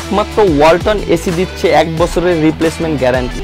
একমাত্র ওয়ালটন এসি দিচ্ছে 1 বছরের রিপ্লেসমেন্ট গ্যারান্টি।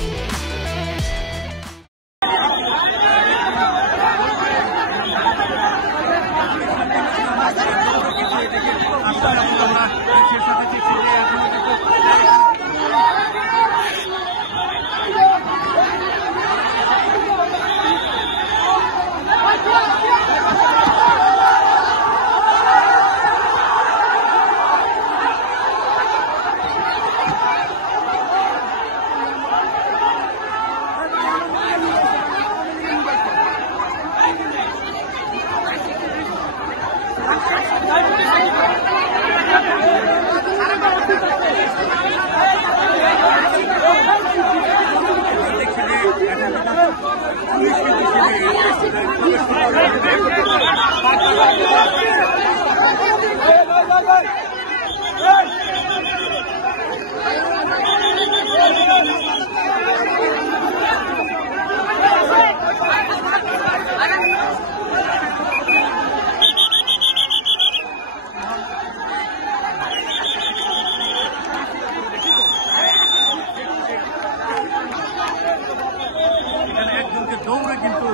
দৌড়ে কিন্তু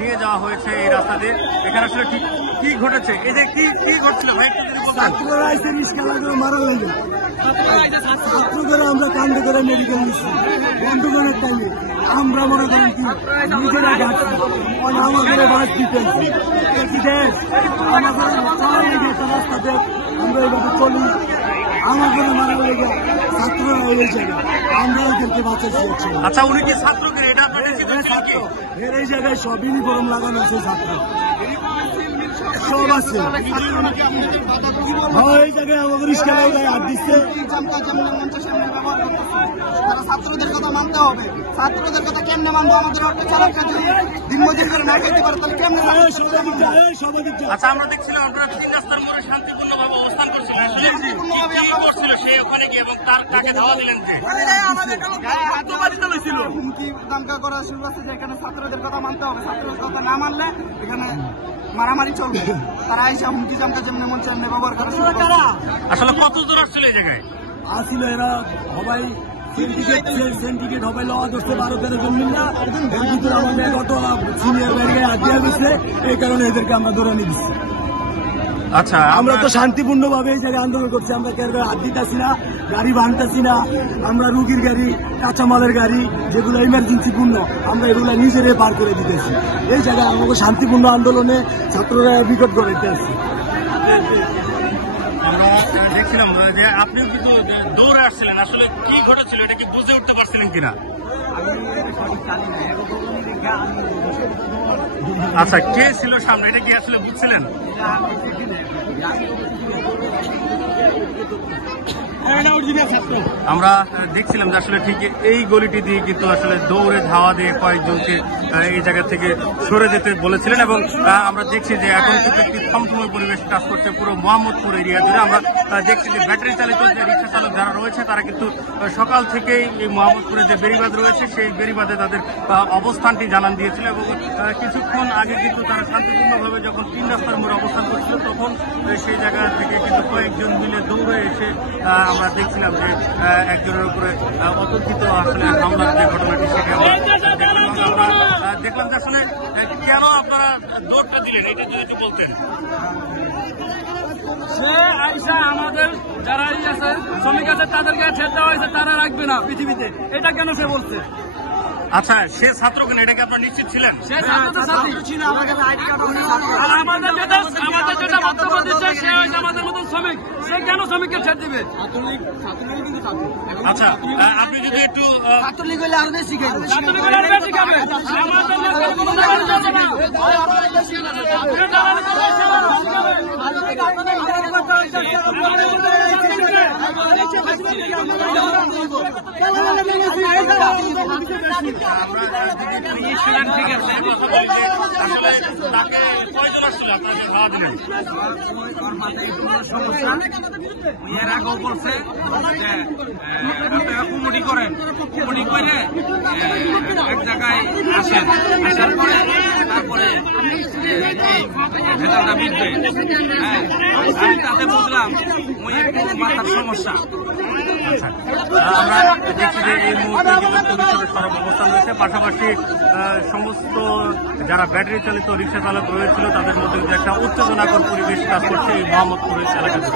নিয়ে যাওয়া হয়েছে এই রাস্তা দিয়ে। এখানে আসলে কি ঘটেছে, এই যে কি ঘটছিল ভাই? ছাত্ররা এসে রিস্কা করে মারা হয়ে যায়, ছাত্রদের আমরা কান্ড করে মেডিকেল নিচ্ছি বন্ধুগণের টাইমে। আমরা মনে করেন কি নিজেরা আমাদের বাদ দিতেন রাস্তাতে আমরা এইভাবে চলি, আমাদের মারা হয়ে যায় ছাত্ররা হয়ে যায়, আমরা ওদেরকে বাঁচাচ্ছি। আচ্ছা, উনি কি ছাত্রকে ছাত্র এই জায়গায় সব ইউনিফর্ম লাগানো আছে, ছাত্র সব আছে। এই জায়গায় আমাদের রিস্কায় হাত দিচ্ছে। ছাত্রদের কথা মানতে হবে, ছাত্রদের কথা কেমনে মানবো? আমাদের অটো চালকরা যদি দিনমজুর করে না খেতে পারে তাহলে কেমনে? আচ্ছা, আমরা দেখছিলাম আপনারা 3 রাস্তার মোড়ে শান্তিপূর্ণভাবে অবস্থান করছিলেন, সে ওখানে গিয়ে এবং তাকে ধাওয়া দিলেন যে হুমকি দাঙ্গা করা শুরু আছে যে এখানে ছাত্রদের কথা মানতে হবে, ছাত্রদের কথা না মানলে এখানে মারামারি চলবে। তারা আইসা হুমকি দাঙ্গা যেমন মন চান ব্যবহার করা শুরু করে। আসলে কত দূর আসছিল এই জায়গায়? আসলে এরা সবাই সিন্ডিকেট হবে, লওয়া ধরছে 12-13 জন মিল্লা, এর ভিতরে আমাদের অটোওয়ালা সিনিয়র ব্যারিকেড হাত দেওয়া গেছে, এই কারণে এদেরকে আমরা ধরে নিয়ে দিচ্ছি। আচ্ছা, আমরা তো শান্তিপূর্ণ ভাবে এই জায়গায় আন্দোলন করছি, আমরা কেউ হাত দিতেছি না, গাড়ি ভাঙতেছি না। আমরা রুগীর গাড়ি, কাঁচামালের গাড়ি যেগুলো ইমার্জেন্সি পূর্ণ, আমরা এগুলো নিজেরাই পার করে দিতেছি। এই জায়গায় আমাকে শান্তিপূর্ণ আন্দোলনে ছাত্ররা বিকট করাইতে আসছে। আমরা দেখছিলাম যে আপনিও কিন্তু দৌড়ে আসছিলেন, আসলে কি ঘটেছিল এটা কি বুঝে উঠতে পারছিলেন কিনা? আচ্ছা, কে ছিল সামনে এটা কি আসলে বুঝছিলেন? আমরা দেখছিলাম যে আসলে ঠিক এই গলিটি দিয়ে কিন্তু আসলে দৌড়ে ধাওয়া দিয়ে কয়েকজনকে এই জায়গা থেকে সরে যেতে বলেছিলেন এবং আমরা দেখছি যে এখন কিন্তু একটি থমথমে পরিবেশ কাজ করছে পুরো মোহাম্মদপুর এরিয়া জুড়ে। আমরা দেখছি যে ব্যাটারি চালিত যে রিক্সা চালক যারা রয়েছে তারা কিন্তু সকাল থেকেই এই মোহাম্মদপুরে যে বেড়িবাঁধ রয়েছে সেই বেড়িবাঁধে তাদের অবস্থানটি জানান দিয়েছিল এবং কিছুক্ষণ আগে কিন্তু তারা শান্তিপূর্ণভাবে যখন 3 রাস্তার মোড়ে অবস্থান করছিল তখন সেই জায়গা থেকে কিন্তু কয়েকজন মিলে দৌড়ে এসে আমরা দেখছিলাম যে একজনের উপরে অতর্কিত আসলে হামলার যে ঘটনাটি সেটি আমরা দেখলাম যে আসলে কেন আপনারা দৌড়টা দিলেন এটা যদি একটু বলতেন। সে আইসা আমাদের যারা আছে শ্রমিক আছে তাদেরকে ছেড়ে দেওয়া হয়েছে, তারা রাখবে না পৃথিবীতে, এটা কেন সে বলছে? আচ্ছা, সে ছাত্র কেন এটা কি আপনারা নিশ্চিত ছিলেন? আর আমাদের যেটা বক্তব্য দিচ্ছে সে হয়েছে আমাদের মতন শ্রমিক, সে কেন শ্রমিককে ছেড়ে দিবে? আচ্ছা, আপনি যদি একটু ছাত্রলীগ হলে আরো বেশি শিখাবে, ছাত্রলীগ হলে আরো বেশি শিখাবে। এর আগেও বলছে যে আপনারা কমিটি করেন, কমিটি করে জায়গায় আসেন, আসার পরে তারপরে এই ভেজালটা মিটবে। হ্যাঁ, আমি তাতে বুঝলাম ওই একটু মাথার সমস্যা। আমরা দেখছি যে এই মুহূর্তে কিন্তু পুলিশের সরব অবস্থান রয়েছে, পাশাপাশি সমস্ত যারা ব্যাটারি চালিত রিক্সা চালক রয়েছিল তাদের মধ্যে একটা উত্তেজনাকর পরিবেশ কাজ করছে এই মোহাম্মদপুরের এলাকাতে।